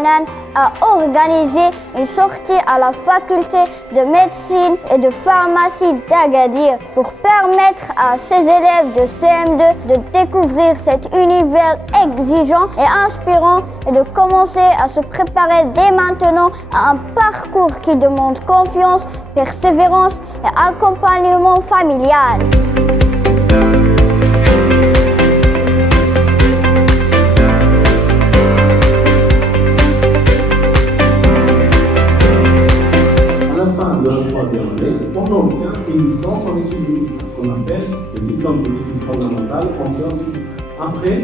Hanan a organisé une sortie à la faculté de médecine et de pharmacie d'Agadir pour permettre à ses élèves de CM2 de découvrir cet univers exigeant et inspirant et de commencer à se préparer dès maintenant à un parcours qui demande confiance, persévérance et accompagnement familial. On obtient une licence en études médicales, ce qu'on appelle le diplôme d'études fondamentales en sciences éthiques. Après,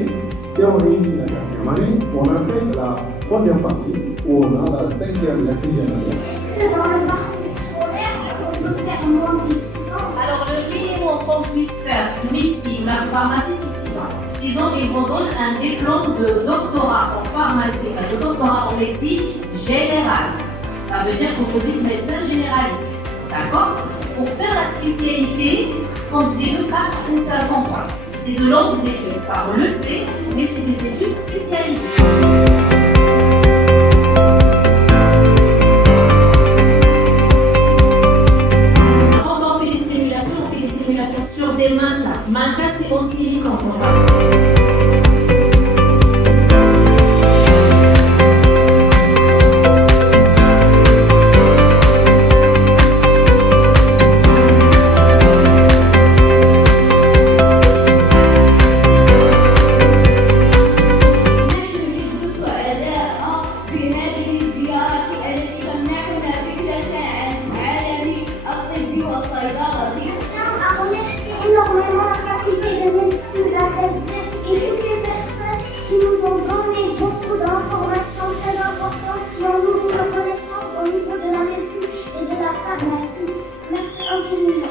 si on réussit la 4e année, on appelle la 3e partie, où on a la 5e et la 6e année. Est-ce que dans le parcours scolaire, on peut faire moins de 6 ans? Alors, le minimum qu'on puisse faire médecine, la pharmacie, c'est 6 ans. 6 ans, ils vont donner un diplôme de doctorat en pharmacie, de doctorat en médecine générale. Ça veut dire que vous êtes médecin généraliste. D'accord? Pour faire la spécialité, ce qu'on dit le 4 ou 5 ans. C'est de longues études, ça on le sait, mais c'est des études spécialisées. Quand on fait des simulations sur des mangas. Mangas, c'est en silicone. Énormément la faculté de médecine d'Agadir et toutes les personnes qui nous ont donné beaucoup d'informations très importantes qui ont nourri nos connaissances au niveau de la médecine et de la pharmacie. Merci infiniment.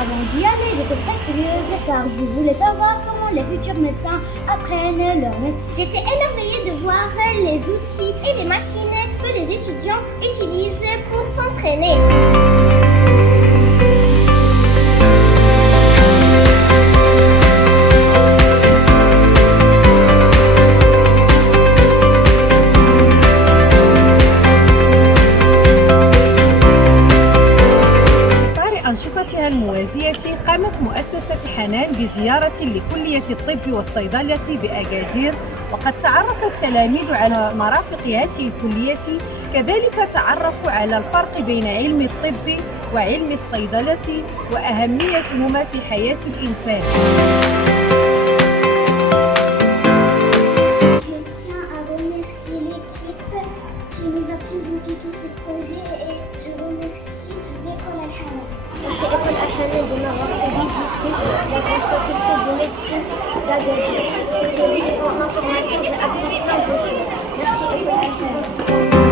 Avant d'y aller, j'étais très curieuse car je voulais savoir comment les futurs médecins apprennent leur métier. J'étais émerveillée de voir les outils et les machines que les étudiants utilisent pour s'entraîner. أنشطتها الموازية قامت مؤسسة حنان بزيارة لكلية الطب والصيدلة بأكادير، وقد تعرف التلاميذ على مرافق هذه الكلية، كذلك تعرفوا على الفرق بين علم الطب وعلم الصيدلة وأهميتهما في حياة الإنسان. qui nous a présenté tous ces projets et je remercie l'école Al-Hanan. Merci l'école Al-Hanan de m'avoir visité la grande faculté de médecine d'Agadir. C'était riche en informations, j'ai appris plein de choses. Merci l'école Al-Hanan.